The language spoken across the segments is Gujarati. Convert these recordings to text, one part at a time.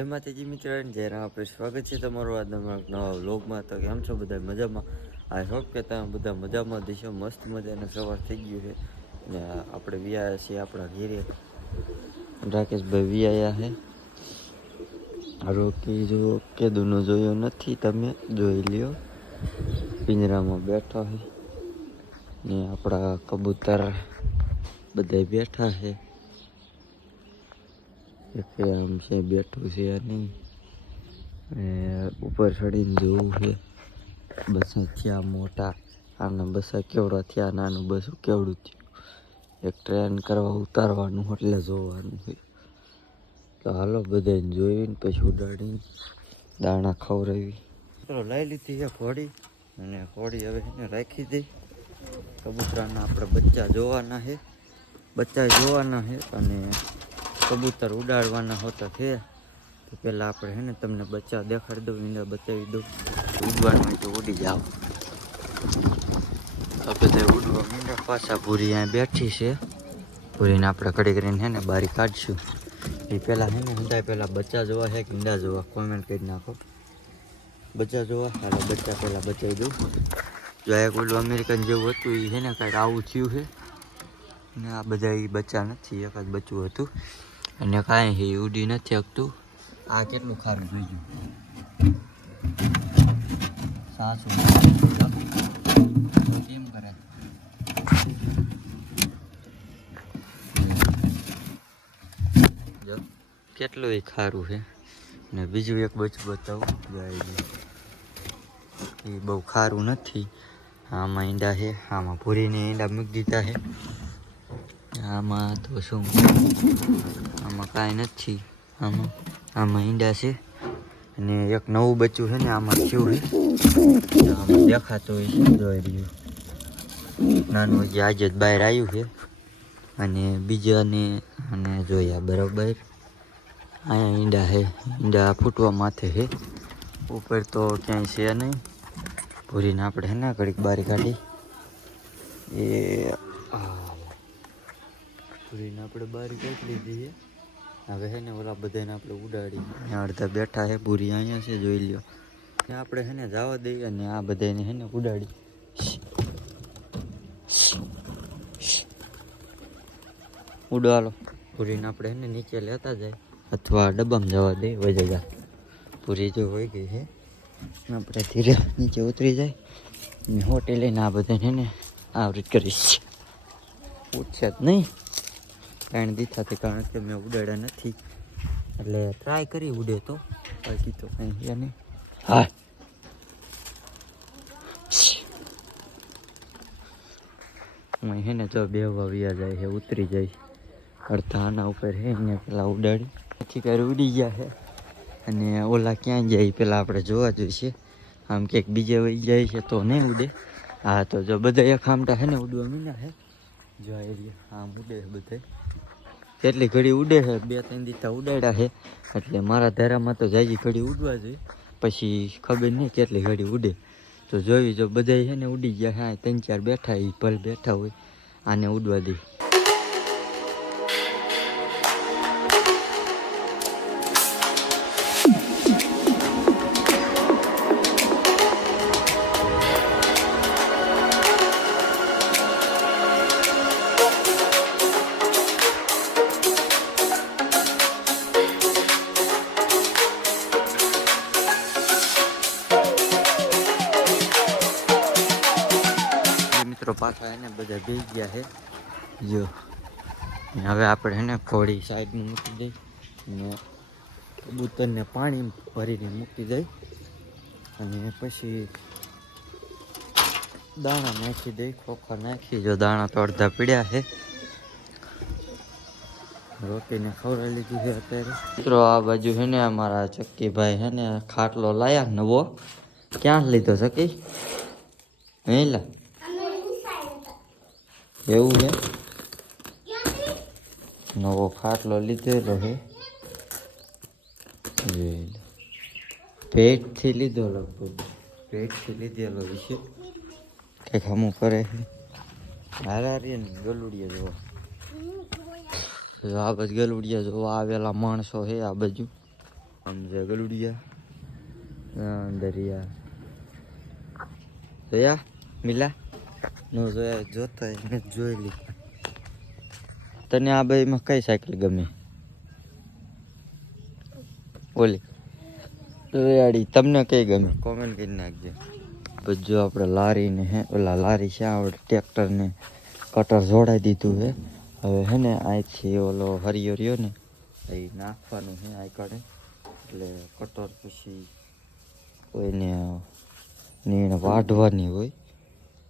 જય માતાજી મિત્રો, જય રામ. આપણે સ્વાગત છે તમારું આજના નવા વ્લોગમાં. તો કેમ છો બધા? મજામાં? આઈ હોપ કે તમે બધા મજામાં દેશો. મસ્ત મજાનો સવાર થઈ ગયું છે ને આપણે વિયા છીએ આપણા ઘેરે. રાકેશભાઈ વિયા છે. રોકી જો કેદુનો જોયો નથી, તમે જોઈ લ્યો. પિંજરામાં બેઠા છે ને આપણા કબૂતર બધા બેઠા છે. આમ છે બેઠું છે નહીં, ઉપર ચડીને જોવું છે. બસા થયા મોટા, આના બસા કેવડા થયા, નાનું બસું કેવડું થયું. એક ટ્રેન કરવા ઉતારવાનું એટલે જોવાનું છે. તો હાલો બધાને જોઈને પછી ઉડાડીને દાણા ખવડાવી. ચલો લઈ લીધી છે ઘોડી, અને ઘોડી હવે એને રાખી દઈ. કબૂતરાના આપણે બચ્ચા જોવાના છે, અને કબૂતર ઉડાડવાના હોતા છે. તો પહેલાં આપણે છે ને તમને બચ્ચા દેખાડી દઉં, ઈંડા બતાવી દઉં. ઉડવાનું હોય તો ઉડી જાઓ. તો બધા ઉડવા મીંડા. પાછા ભૂરી અહીંયા બેઠી છે. ભૂરીને આપણે કડી કરીને છે ને બારી કાઢશું. એ પહેલાં છે ને ઊંડા પહેલાં બચ્ચા જોવા છે કે ઈંડા જોવા, કોમેન્ટ કરી નાખો. બચ્ચા જોવા, હાલો બચ્ચા પહેલાં બચાવી દઉં. જો એક ઓલું અમેરિકન જેવું હતું એ છે ને કાંઈક આવું થયું છે ને આ બધા એ બચ્ચા નથી, એક જ બચ્ચું હતું. અને કાંઈ છે ઉડી નથી શકતું. આ કેટલું ખારું જોઈ ગયું. સાચું કેમ કરે? જો કેટલું એ ખારું છે. ને બીજું એક બચ્ચું બતાવું, એ બહુ ખારું નથી. આમાં ઈંડા છે, આમાં ભૂરીને ઈંડા મૂકી દીધા છે. આમાં તો શું, આમાં કાંઈ નથી. આમાં ઈંડા છે. અને એક નવું બચ્ચું છે ને આમાં થયું છે, આમાં દેખાતું હોય છે, જોઈ રહ્યું. નાનું જે આજે જ બહાર આવ્યું છે. અને બીજાને અને જોયા બરાબર અહીંયા ઈંડા છે. ઈંડા ફૂટવા માથે છે, ઉપર તો ક્યાંય છે નહીં. ભૂરીને આપણે છે ને ઘડીક બારી કાઢી. એ ભૂરીને આપણે બારી કાઢી લીધી છે. હવે છે ને ઓલા બધાને આપણે ઉડાડી. અહીંયા અડધા બેઠા છે, ભૂરી અહીંયા છે, જોઈ લ્યો. આપણે છે ને જવા દઈએ અને આ બધાને છે ને ઉડાડી. ઉડાલો. ભૂરીને આપણે છે ને નીચે લેતા જાય અથવા ડબ્બામાં જવા દઈએ, વહી જાય. ભૂરી જો હોઈ ગઈ છે, આપણે ધીરે નીચે ઉતરી જાય ને હોટે લઈને આ બધાને છે ને આવરીત કરીશ. ઉઠશે જ નહીં કાંઈ દીથાથી, કારણ કે મેં ઉડાડ્યા નથી. એટલે ટ્રાય કરી ઉડે તો, બાકી તો કંઈ છે નહીં. હા હું છે ને તો બે વાવ્યા જાય છે, ઉતરી જાય. અડધા આના ઉપર છે એને પેલા ઉડાડી પછી કાંઈ ઉડી ગયા છે. અને ઓલા ક્યાં જાય પેલા આપણે જોવા જોઈશે. આમ ક્યાંક બીજે વહી જાય છે તો નહીં ઉડે. હા તો જો બધા એક આમટા છે ને ઉડવા મીના છે. જો આ એરિયા આમ ઉડે છે બધા. કેટલી ઘડી ઉડે છે, 2-3 દીથા ઉડાડ્યા છે. એટલે મારા ધારામાં તો જાજી ઘડી ઉડવા જોઈએ, પછી ખબર નહીં કેટલી ઘડી ઉડે. તો જોઈ જો બધા છે ને ઉડી ગયા. હા 3-4 બેઠા, એ ભલે બેઠા હોય, આને ઉડવા દે. પાછા એને બધા બેસી ગયા છે. જો હવે આપણે એને ઘોડી સાઈડમાં મૂકી દઈ ને કબૂતરને પાણી ભરીને મૂકી દઈ. અને પછી દાણા નાખી દઈ, ખોખા નાખી. જો દાણા તો અડધા પીડ્યા છે, રોટીને ખવડાવી લીધું છે અત્યારે. મિત્રો આ બાજુ છે ને અમારા ચક્કીભાઈ છે ને ખાટલો લાયા નવો. ક્યાં લીધો ચક્કી? હેલા એવું છે, નવો ખાટલો લીધેલો છે. પેટથી લીધો, લગભગ પેટથી લીધેલો છે. કંઈક હમું કરે છે. હારારી ને ગલુડિયા જોવા, આ બાજુ ગલુડિયા જોવા આવેલા માણસો છે. આ બાજુ આમ છે ગલુડિયા દરિયા જોયા મિલા નો જોયા જોતા એને જોઈ લીધા. તને આ બેમાં કઈ સાયકલ ગમે? ઓલી રેડી. તમને કઈ ગમે કોમેન્ટ કરી નાખજો. પછી જો આપણે લારીને હે ઓલા લારી છે આપણે ટ્રેક્ટરને કટર જોડાઈ દીધું હે. હવે હે ને અહીંથી ઓલો હરિયો રહ્યો ને એ નાખવાનું છે આ કડે એટલે કટર પછી કોઈને નીણ વાઢવાની હોય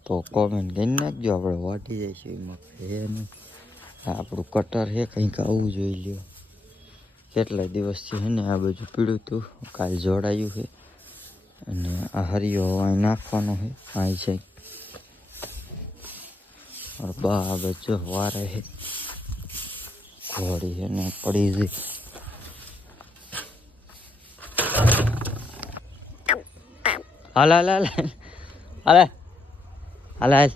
તો કોમેન્ટ કરી નાખજો. આપણે વાઢી જઈશું એમાં હે નહીં. આપણું કટર હે કંઈક આવું જોઈ લ્યો. કેટલા દિવસથી હે ને આ બાજુ પીળું હતું કાલ જોડાયું છે અને આ હરિયો અહીં નાખવાનો છે અહીં છે. બા આ બાજુ વારે છે ઘોડી છે ને પડી ગઈ. હાલ હાલ હાલ હાલ હાલ હાલ હાલ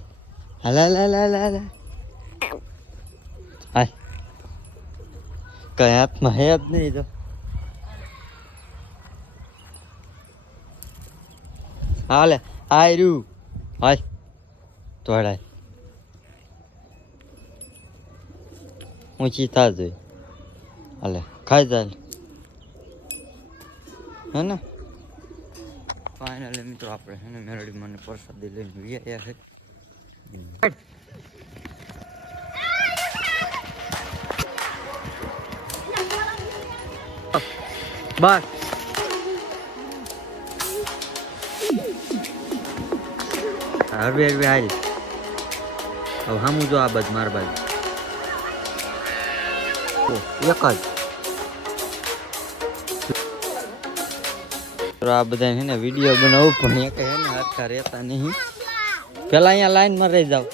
હાલ હાલ હાલ હાલ હાલ કઈ હાથમાં હે જ નહીં તો. હાલે આય રૂ હાલ તોડાય ઊંચી થા જોઈ. હાલે ખાઈ જાય હે ને. ફાઇનલી મિત્રો આપણે હે ને મેરડી મને પ્રસાદી લઈને વ્યાયા છે. બસ હરવે હરવે હાલ. હવે હામું જો આ બાજુ માર બાજુ એક જ. આ બધા હે ને વિડીયો બનાવું પણ એક હે ને હરખા રહેતા નહીં. પેલા અહીંયા લાઈન માં રહી જાવ.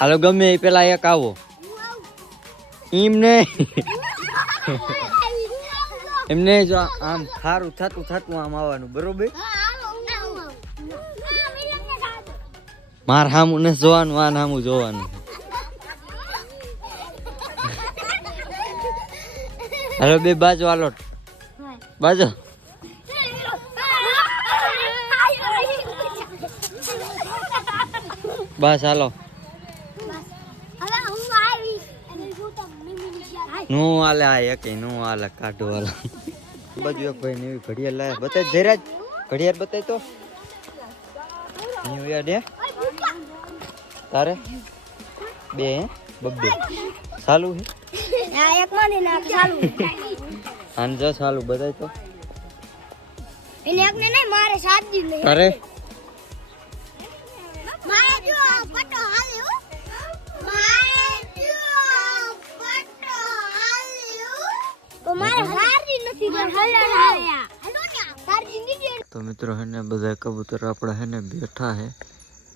હાલો ગમે એ પેલા એક આવો એમ નહીં એમને જો આમ ખારું થતું થતું આમ આવવાનું બરોબર. માર સામું ને જોવાનું આ સામું જોવાનું. હાલો બે બાજુ હાલો બાજુ. બસ હાલો નું હાલે આ એક નું હાલે કાઢો હાલ. બાજુ એક ભાઈ નવી ઘડિયાળ લાયા બતાય જયરાજ ઘડિયાળ બતાય તો ન્યુ યર ડે તારે બે બબ્બે ચાલુ હે એક મને ના ચાલુ આન જો ચાલુ બતાય તો એને એક ને નહીં મારે 7 દી નહીં અરે મારે જો પટો હાલ્યો મારે જો પટો હાલ્યો તો મારે હારી નથી હલ્યા તાર જિંદગી. તો મિત્રો હે ને બધા કબૂતર આપણા હે ને બેઠા હે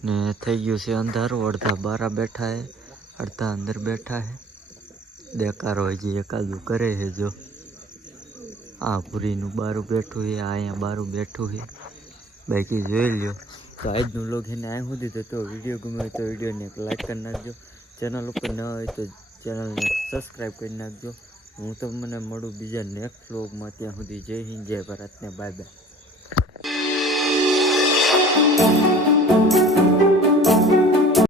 ને થઈ ગયું છે અંધારું. અડધા બારા બેઠા હે અડધા અંદર બેઠા હે. બેકાર હોય જે એકાદું કરે છે. જો આ પૂરીનું બારું બેઠું છે આ અહીંયા બારું બેઠું છે બાકી જોઈ લ્યો. તો આજનું લોગ એને આ સુધી તો વિડીયો ગમે તો વિડીયોને એક લાઈક કરી નાખજો. ચેનલ ઉપર ન હોય તો ચેનલને સબસ્ક્રાઈબ કરી નાખજો. હું તમને મળું બીજા નેક્સ્ટ વ્લોગમાં. ત્યાં સુધી જય હિન્દ જય ભારત ને બાય બાય.